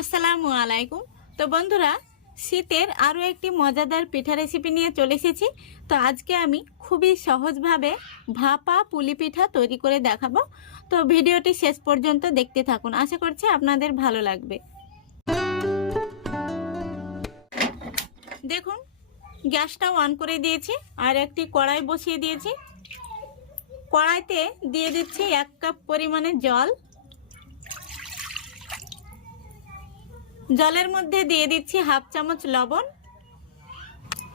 আসসালামু আলাইকুম। তো বন্ধুরা, শীতের আরও একটি মজাদার পিঠা রেসিপি নিয়ে চলে এসেছি। তো আজকে আমি খুবই সহজভাবে ভাপা পুলি পিঠা তৈরি করে দেখাবো। তো ভিডিওটি শেষ পর্যন্ত দেখতে থাকুন, আশা করছি আপনাদের ভালো লাগবে। দেখুন, গ্যাসটা অন করে দিয়েছি আর একটি কড়াই বসিয়ে দিয়েছি। কড়াইতে দিয়ে দিচ্ছি 1 কাপ পরিমাণে জল। জলের মধ্যে দিয়ে দিচ্ছি হাফ চামচ লবণ।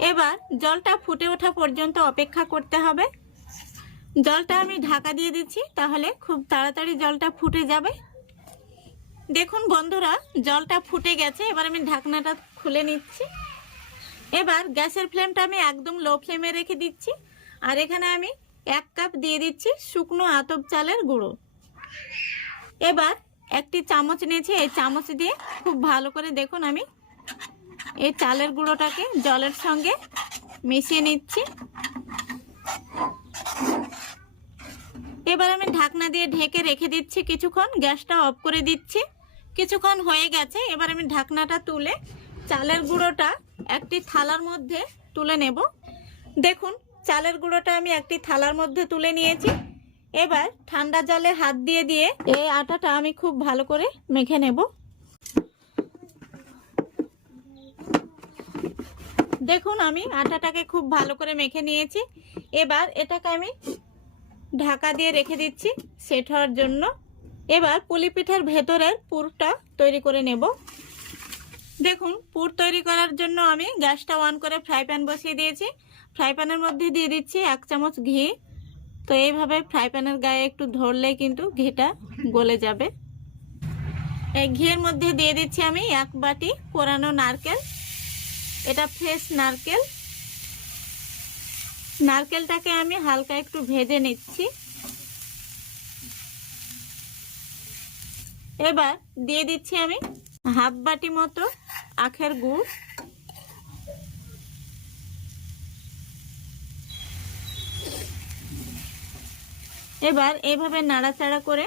এবার জলটা ফুটে ওঠা পর্যন্ত অপেক্ষা করতে হবে। জলটা আমি ঢাকা দিয়ে দিচ্ছি, তাহলে খুব তাড়াতাড়ি জলটা ফুটে যাবে। দেখুন বন্ধুরা, জলটা ফুটে গেছে। এবার আমি ঢাকনাটা খুলে নিচ্ছি। এবার গ্যাসের ফ্লেমটা আমি একদম লো ফ্লেমে রেখে দিচ্ছি। আর এখানে আমি 1 কাপ দিয়ে দিচ্ছি শুকনো আতপ চালের গুঁড়ো। এবার একটি চামচ নিয়েছি, এই চামচ দিয়ে খুব ভালো করে দেখুন আমি এই চালের গুঁড়োটাকে জলের সঙ্গে মিশিয়ে নিচ্ছি। এবার আমি ঢাকনা দিয়ে ঢেকে রেখে দিচ্ছি কিছুক্ষণ। গ্যাসটা অফ করে দিচ্ছি। কিছুক্ষণ হয়ে গেছে। এবার আমি ঢাকনাটা তুলে চালের গুঁড়োটা একটি থালার মধ্যে তুলে নেব। দেখুন, চালের গুঁড়োটা আমি একটি থালার মধ্যে তুলে নিয়েছি। এবার ঠান্ডা জলে হাত দিয়ে দিয়ে এই আটাটা আমি খুব ভালো করে মেখে নেব। দেখুন, আমি আটাটাকে খুব ভালো করে মেখে নিয়েছি। এবার এটাকে আমি ঢাকা দিয়ে রেখে দিচ্ছি সেট হওয়ার জন্য। এবার পুলি পিঠার ভেতরের পুরটা তৈরি করে নেব। দেখুন, পুর তৈরি করার জন্য আমি গ্যাসটা অন করে ফ্রাই প্যান বসিয়ে দিয়েছি। ফ্রাই প্যানের মধ্যে দিয়ে দিচ্ছি 1 চামচ ঘি। তো এইভাবে ফ্রাই প্যানের গায়ে একটু ধরলে কিন্তু ঘিটা গলে যাবে। এই ঘিয়ের মধ্যে দিয়ে দিচ্ছি আমি 1 বাটি কোরানো নারকেল। এটা ফ্রেশ নারকেল। নারকেলটাকে আমি হালকা একটু ভেজে নিচ্ছি। এবার দিয়ে দিচ্ছি আমি হাফ বাটি মতো আখের গুড়। এবার এইভাবে নাড়াচাড়া করে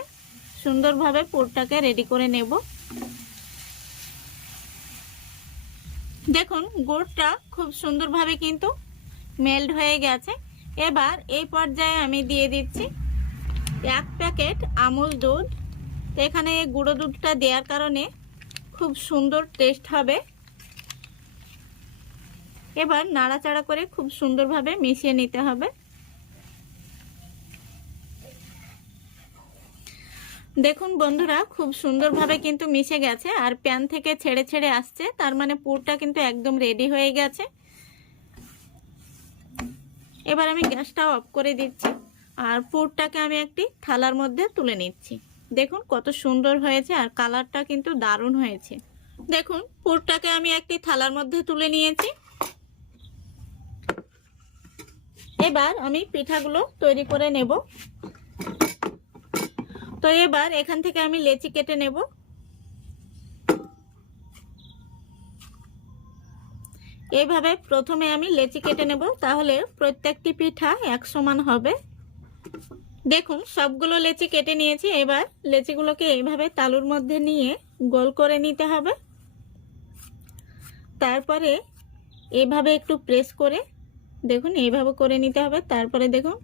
সুন্দরভাবে পুরটাকে রেডি করে নেব। দেখুন, গুড়টা খুব সুন্দরভাবে কিন্তু মেল্ট হয়ে গেছে। এবার এই পর্যায়ে আমি দিয়ে দিচ্ছি 1 প্যাকেট আমুল দুধ। তো এখানে গুঁড়ো দুধটা দেওয়ার কারণে খুব সুন্দর টেস্ট হবে। এবার নাড়াচাড়া করে খুব সুন্দরভাবে মিশিয়ে নিতে হবে। দেখুন বন্ধুরা, খুব সুন্দরভাবে কিন্তু মিশে গেছে আর প্যান থেকে ছেড়ে ছেড়ে আসছে, তার মানে পুরটা কিন্তু একদম রেডি হয়ে গেছে। এবার আমি গ্যাসটা অফ করে দিচ্ছি আর পুরটাকে আমি একটি থালার মধ্যে তুলে নিচ্ছি। দেখুন কত সুন্দর হয়েছে আর কালারটা কিন্তু দারুণ হয়েছে। দেখুন, পুরটাকে আমি একটি থালার মধ্যে তুলে নিয়েছি। এবার আমি পিঠাগুলো তৈরি করে নেব। তো এবার এখান থেকে আমি লেচি কেটে নেব। এইভাবে প্রথমে আমি লেচি কেটে নেব, তাহলে প্রত্যেকটি পিঠা এক সমান হবে। দেখুন, সবগুলো লেচি কেটে নিয়েছি। এবার লেচিগুলোকে এইভাবে তালুর মধ্যে নিয়ে গোল করে নিতে হবে। তারপরে এইভাবে একটু প্রেস করে দেখুন এইভাবে করে নিতে হবে। তারপরে দেখুন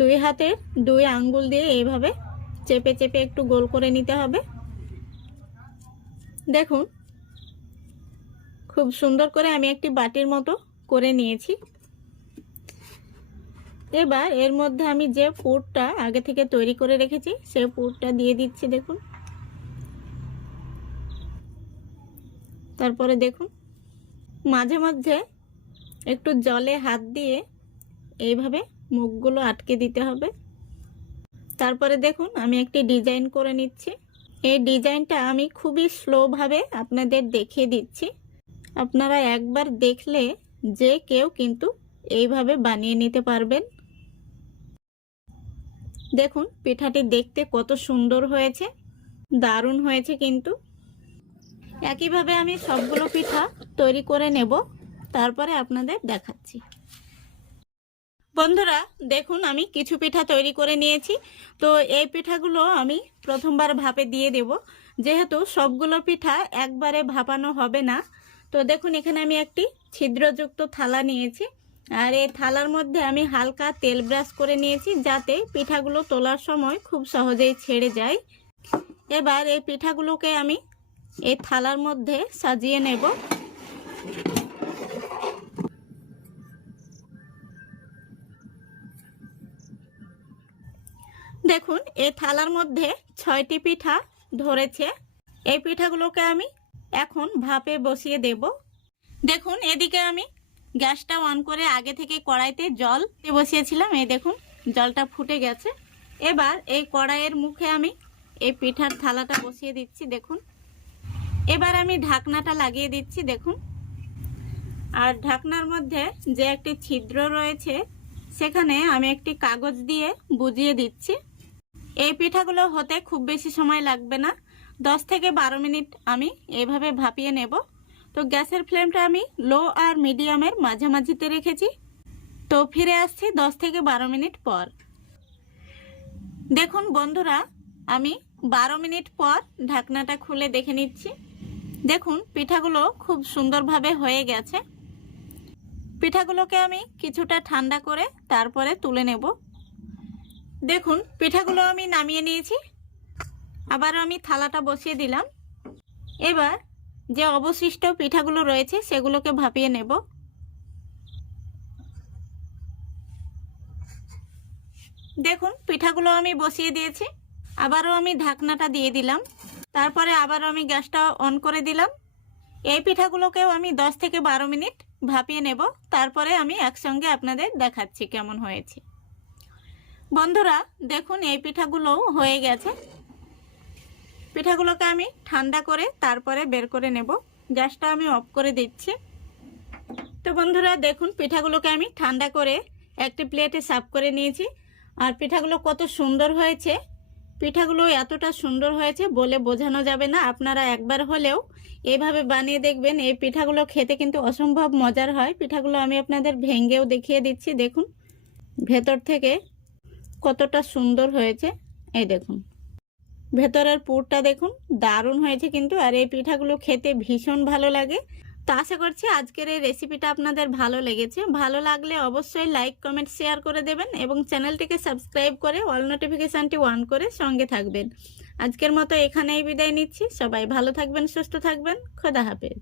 2 হাতের 2 আঙ্গুল দিয়ে এইভাবে চেপে চেপে একটু গোল করে নিতে হবে। দেখুন, খুব সুন্দর করে আমি একটি বাটির মতো করে নিয়েছি। এবার এর মধ্যে আমি যে পুরটা আগে থেকে তৈরি করে রেখেছি সেই পুরটা দিয়ে দিচ্ছি। দেখুন, তারপরে দেখুন মাঝে মধ্যে একটু জলে হাত দিয়ে এইভাবে মুখগুলো আটকে দিতে হবে। তারপরে দেখুন আমি একটি ডিজাইন করে নিচ্ছি। এই ডিজাইনটা আমি খুবই স্লোভাবে আপনাদের দেখিয়ে দিচ্ছি। আপনারা একবার দেখলে যে কেউ কিন্তু এইভাবে বানিয়ে নিতে পারবেন। দেখুন পিঠাটি দেখতে কত সুন্দর হয়েছে, দারুণ হয়েছে কিন্তু। একইভাবে আমি সবগুলো পিঠা তৈরি করে নেব, তারপরে আপনাদের দেখাচ্ছি। বন্ধুরা দেখুন, আমি কিছু পিঠা তৈরি করে নিয়েছি। তো এই পিঠাগুলো আমি প্রথমবার ভাপে দিয়ে দেব। যেহেতু সবগুলো পিঠা একবারে ভাপানো হবে না, তো দেখুন এখানে আমি একটি ছিদ্রযুক্ত থালা নিয়েছি, আর এই থালার মধ্যে আমি হালকা তেল ব্রাশ করে নিয়েছি যাতে পিঠাগুলো তোলার সময় খুব সহজেই ছেড়ে যায়। এবার এই পিঠাগুলোকে আমি এই থালার মধ্যে সাজিয়ে নেব। দেখুন এই থালার মধ্যে 6টি পিঠা ধরেছে। এই পিঠাগুলোকে আমি এখন ভাপে বসিয়ে দেব। দেখুন এদিকে আমি গ্যাসটা অন করে আগে থেকে কড়াইতে জল বসিয়েছিলাম, এই দেখুন জলটা ফুটে গেছে। এবার এই কড়াইয়ের মুখে আমি এই পিঠার থালাটা বসিয়ে দিচ্ছি। দেখুন এবার আমি ঢাকনাটা লাগিয়ে দিচ্ছি। দেখুন, আর ঢাকনার মধ্যে যে একটি ছিদ্র রয়েছে সেখানে আমি একটি কাগজ দিয়ে বুজিয়ে দিচ্ছি। এই পিঠাগুলো হতে খুব বেশি সময় লাগবে না, 10 থেকে 12 মিনিট আমি এইভাবে ভাপিয়ে নেব। তো গ্যাসের ফ্লেমটা আমি লো আর মিডিয়ামের মাঝামাঝিতে রেখেছি। তো ফিরে আসছি 10 থেকে 12 মিনিট পর। দেখুন বন্ধুরা, আমি 12 মিনিট পর ঢাকনাটা খুলে দেখে নিচ্ছি। দেখুন পিঠাগুলো খুব সুন্দরভাবে হয়ে গেছে। পিঠাগুলোকে আমি কিছুটা ঠান্ডা করে তারপরে তুলে নেব। দেখুন পিঠাগুলো আমি নামিয়ে নিয়েছি, আবার আমি থালাটা বসিয়ে দিলাম। এবার যে অবশিষ্ট পিঠাগুলো রয়েছে সেগুলোকে ভাপিয়ে নেব। দেখুন পিঠাগুলো আমি বসিয়ে দিয়েছি, আবারও আমি ঢাকনাটা দিয়ে দিলাম, তারপরে আবারও আমি গ্যাসটা অন করে দিলাম। এই পিঠাগুলোকেও আমি 10 থেকে 12 মিনিট ভাপিয়ে নেব, তারপরে আমি একসঙ্গে আপনাদের দেখাচ্ছি কেমন হয়েছে। বন্ধুরা দেখুন এই পিঠাগুলোও হয়ে গেছে। পিঠাগুলোকে আমি ঠান্ডা করে তারপরে বের করে নেব। গ্যাসটা আমি অফ করে দিচ্ছি। তো বন্ধুরা দেখুন পিঠাগুলোকে আমি ঠান্ডা করে একটি প্লেটে সার্ভ করে নিয়েছি। আর পিঠাগুলো কত সুন্দর হয়েছে, পিঠাগুলো এতটা সুন্দর হয়েছে বলে বোঝানো যাবে না। আপনারা একবার হলেও এইভাবে বানিয়ে দেখবেন। এই পিঠাগুলো খেতে কিন্তু অসম্ভব মজার হয়। পিঠাগুলো আমি আপনাদের ভেঙেও দেখিয়ে দিচ্ছি। দেখুন ভেতর থেকে কতটা সুন্দর হয়েছে, এই দেখুন ভেতরের পুরটা দেখুন দারুণ হয়েছে কিন্তু। আর এই পিঠাগুলো খেতে ভীষণ ভালো লাগে। তো আশা করছি আজকের এই রেসিপিটা আপনাদের ভালো লেগেছে। ভালো লাগলে অবশ্যই লাইক কমেন্ট শেয়ার করে দেবেন এবং চ্যানেলটিকে সাবস্ক্রাইব করে অল নোটিফিকেশানটি অন করে সঙ্গে থাকবেন। আজকের মতো এখানেই বিদায় নিচ্ছি। সবাই ভালো থাকবেন, সুস্থ থাকবেন। খোদা হাফেজ।